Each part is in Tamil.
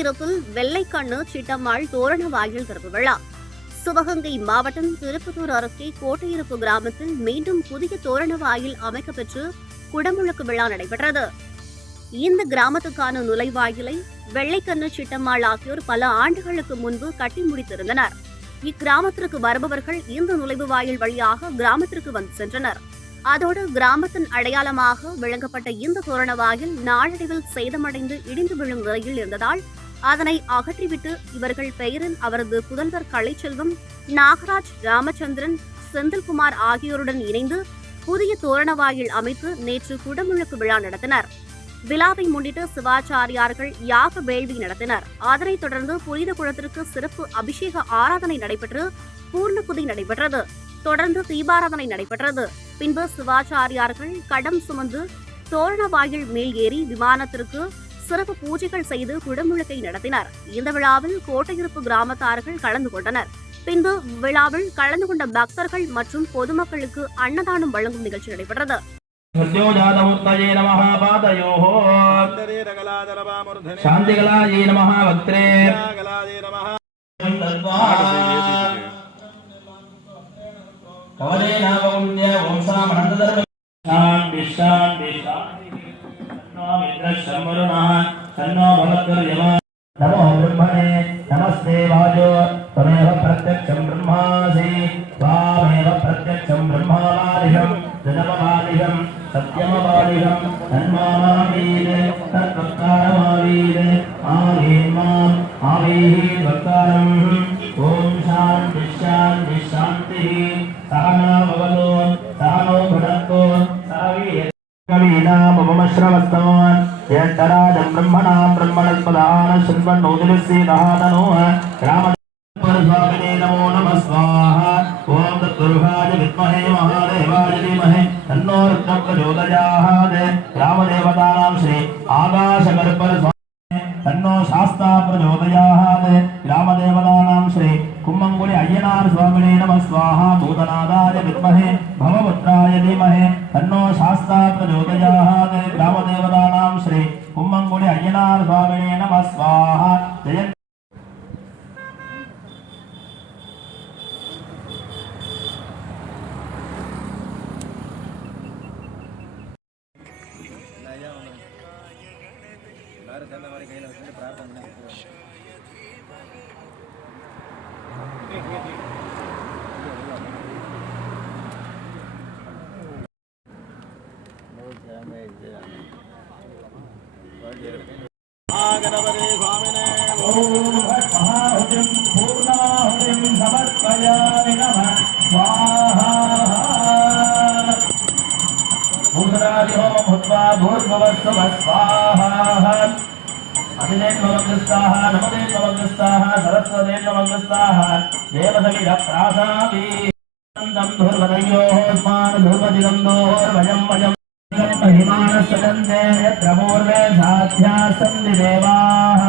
கோட்டையிருப்பில் வெள்ளைக்கண்ணு சிட்டம்மாள் தோரண வாயில் திறப்பு விழா. சிவகங்கை மாவட்டம் திருப்பத்தூர் அருகே கோட்டையிருப்பு கிராமத்தில் மீண்டும் புதிய தோரண வாயில் அமைக்கப்பெற்று குடமுழுக்கு விழா நடைபெற்றது. இந்த கிராமத்துக்கான நுழைவாயிலை வெள்ளைக்கண்ணு சிட்டம்மாள் ஆகியோர் பல ஆண்டுகளுக்கு முன்பு கட்டி முடித்திருந்தனர். இக்கிராமத்திற்கு வருபவர்கள் இந்த நுழைவு வாயில் வழியாக கிராமத்திற்கு வந்து சென்றனர். அதோடு கிராமத்தின் அடையாளமாக விளங்கப்பட்ட இந்த தோரண வாயில் நாளடைவில் சேதமடைந்து இடிந்து விழும் நிலையில் இருந்ததால் அதனை அகற்றிவிட்டு இவர்கள் பெயரில் அவரது புதல்வர் கலைச்செல்வம், நாகராஜ், ராமச்சந்திரன், செந்தில்குமார் ஆகியோருடன் இணைந்து புதிய தோரண வாயில் அமைத்து நேற்று குடமுழுக்கு விழா நடத்தினர். விழாவை முன்னிட்டு சிவாச்சாரியார்கள் யாக வேள்வி நடத்தினர். அதனைத் தொடர்ந்து புனித குளத்திற்கு சிறப்பு அபிஷேக ஆராதனை நடைபெற்று பூர்ணகுதி நடைபெற்றது. தொடர்ந்து தீபாராதனை நடைபெற்றது. பின்பு சிவாச்சாரியார்கள் கடம் சுமந்து தோரண வாயில் மேல் ஏறி விமானத்திற்கு சிறப்பு பூஜைகள் செய்து குடமுழுக்கை நடத்தினர். இந்த விழாவில் கோட்டையிருப்பு கிராமத்தார்கள் கலந்து கொண்டனர். பின்பு விழாவில் கலந்து கொண்ட பக்தர்கள் மற்றும் பொதுமக்களுக்கு அன்னதானம் வழங்கும் நிகழ்ச்சி நடைபெற்றது. नमो ब्रह्मणे नमस्ते वाजो त्वमेव प्रत्यक्षं ब्रह्मासि त्वामेव प्रत्यक्षं ब्रह्मावादिहं जगमवादिहं सत्यमवादिहं तन्मामावीद तत्वक्कारमावीद आवीर्माम् आवीः वक्कारम् ॐ शान्ति शान्ति शान्तिः सहना भवतु सहनो भुनक्तु सहवीर्यम् कवीनाममश्रवस्तवान् यत्तराजं ब्रह्मणां ब्रह्मणस्पदान् शृण्वन्नोदिलस्येदहातनो रामदेवाय नमो नमः स्वाहा ॐ तत्पुरुषाय विद्महे महादेवाय धीमहि तन्नो रुद्रः प्रचोदयात् रामदेवतानां श्री आकाशकल्पर तन्नो शास्ता प्रचोदयात् रामदेवतानां श्री कुम्मंगुलि अय्यनार स्वामिने नमः स्वाहा भूतनादाय विद्महे भवपुत्राय धीमहि तन्नो शास्ता प्रचोदयात् रामदेवतानां श्री कुम्मंगुलि अय्यनार स्वामिने नमः स्वाहा जय गणपति स्वामिने ओम महाहुतिं पूर्णाहुतिं समर्पयामि नमः स्वाहा भूतरादिहो भूत्वा भूर्भुवस्सुवः स्वाहा अभिदेवमग्रस्ताः नमदेवमग्रस्ताः सरस्वदेवमग्रस्ताः देवसविरप्रासामि तं धुर्वदयोस्मान् धुर्वदिनं दोर्वयं वयं महिमानस्वदन्ते यत्र पूर्वे साध्याः सन्ति देवाः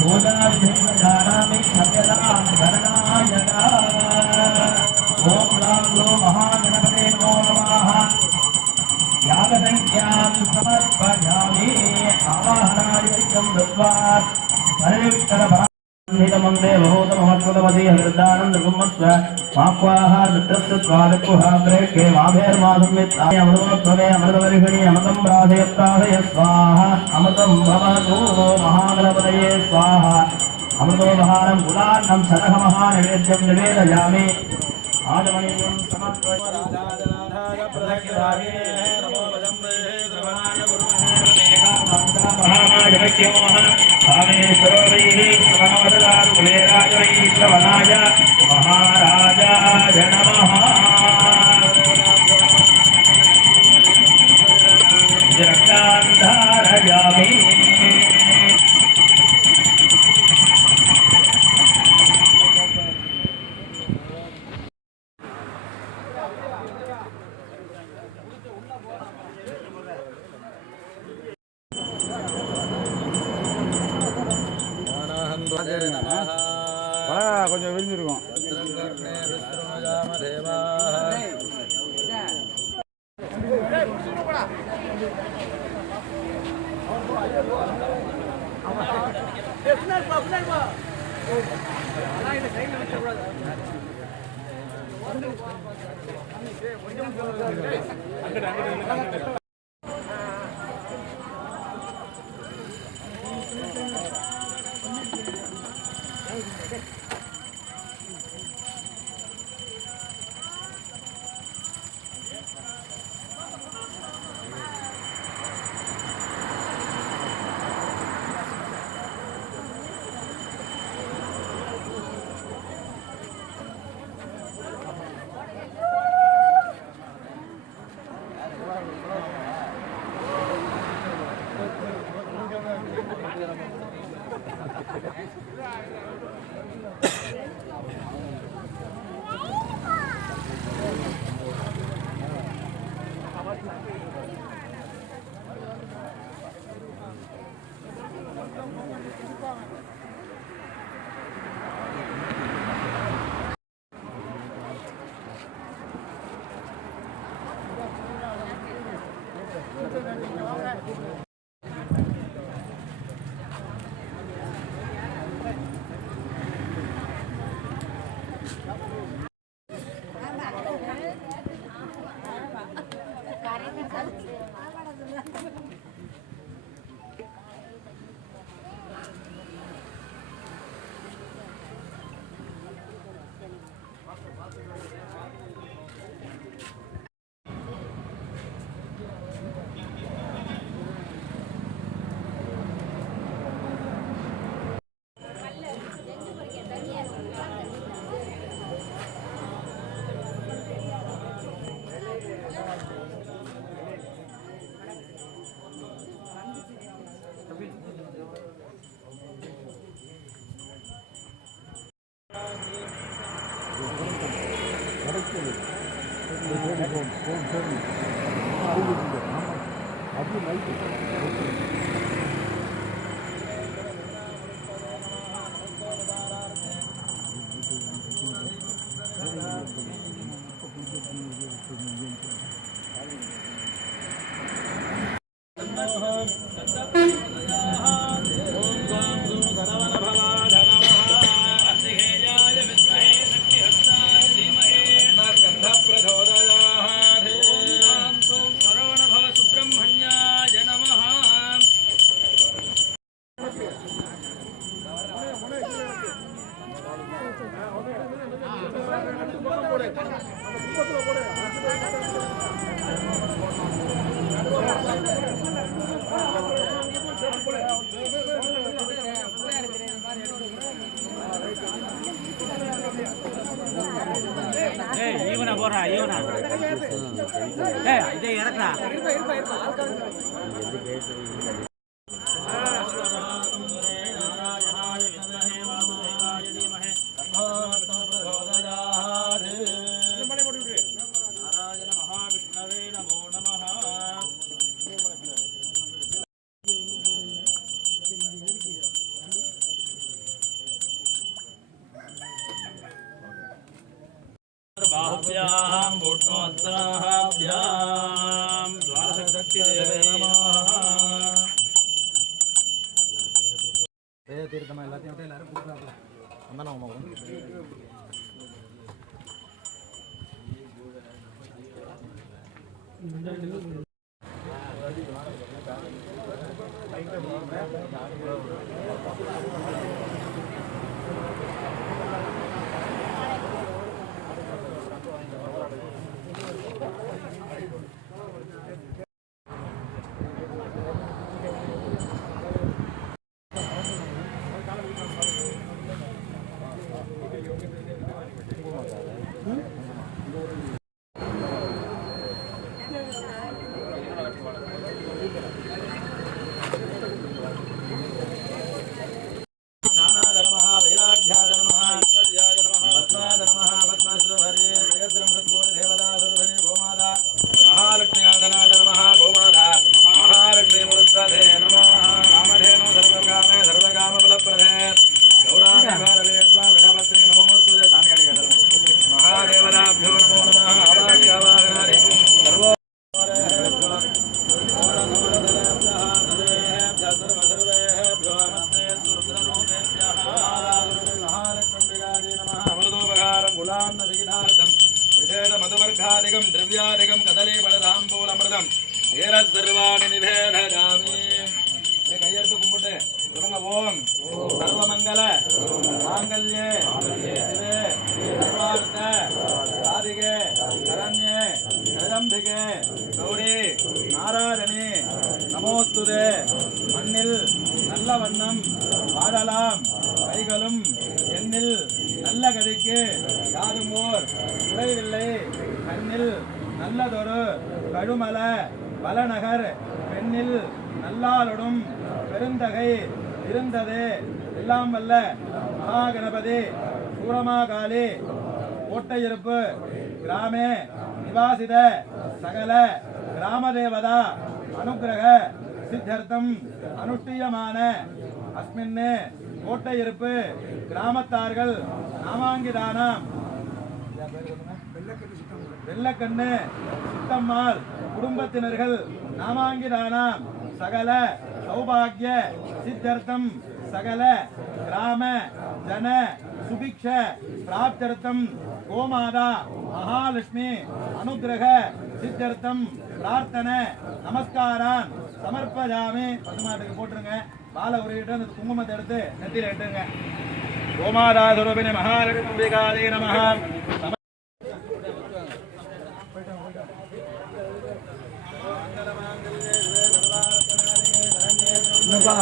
पूजाविधिं न जानामि क्षम्यतां शरणागता ॐ रामो महागणपते नमो नमः यागसंख्यां समर्पयामि आवाहनाय यज्ञं दत्त्वा परिविष्टरभा नीलमंदे बहुतमहत्वदवதி हृदानन्दकुम्मस्व माक्वाः दत्तस्य स्वादकुहाग्रे के माभेर्मासंवित्ताय अमृतोत्तमे अमृतवर्षिणि अमृतं प्राधयत्तादय स्वाहा अमृतं भवतु महागणपतये स्वाहा अमृतोपहारं कुलान्नं सनहमहानैवेद्यं निवेदयामि आजमनीयं समर्पयामि प्रदक्षिणाये नमो वजम्बे श्रवणाय श्रवणाय महाराजाय नमः रक्तान्धारयामि கொஞ்சம் விரிஞ்சிருக்கும். ஈவனா போறா ஈவனா இதே இறக்கா बाहुभ्यां भूष्णोत्तराभ्यां द्वारशक्तिदेवे नमः தீர்த்தமா எல்லாத்தையும் விட்டு எல்லாரும் கூப்பிடுறாங்க வந்தானே உமா अर्घादिकं द्रव्यादिकं कदलीफलताम्बूलमृतं ஏரசர்வாணி நிவேதயாமி. கையெழுத்து கும்பிட்டு சொல்லுங்க. ஓம் சர்வமங்கல மாங்கல்யே சிவே சர்வார்த்த சாதிகே சரண்யே ஜெயம்பிகே கௌரி நாராயணி நமோஸ்துதே. மண்ணில் நல்ல வண்ணம் வாழலாம் கைகளும் எண்ணில் நல்ல கதிக்கு யாரும் ஓர் குறைவில்லை. கண்ணில் நல்லதொரு கழுமல வளநகர் பெண்ணில் நல்லாளுடும் பெருந்தகை இருந்தது. எல்லாம் வல்ல மகாகணபதி சூரமாகாளி கோட்டையிருப்பு கிராமே நிவாசித சகல கிராமதேவதா அனுக்கிரக சித்தர்த்தம் அனுஷ்டியமான அஸ்மின் கோட்டையிருப்பு கிராமத்தார்கள் நாமாங்கிதானாம் வெள்ளக்கண்ணு சித்தம்மாள் குடும்பத்தினர்கள் நாமாங்கிதானாம் சகல சௌபாகிய சித்தர்த்தம் சகல கிராம ஜன சுபிக்ஷ பிராப்தர்த்தம் கோமாதா மகாலட்சுமி அனுகிரக சித்தர்த்தம் பிரார்த்தனை நமஸ்காரான் சமர்ப்பஜாமி. பசுமாட்டுக்கு போட்டுருங்க. பாலை உருகிட்டு அந்த குங்குமத்தை எடுத்து நெத்தியில் எட்டுங்க. கோமாதா சுரூபிணி மகாலட்சுமி நமஹ. என்னப்பா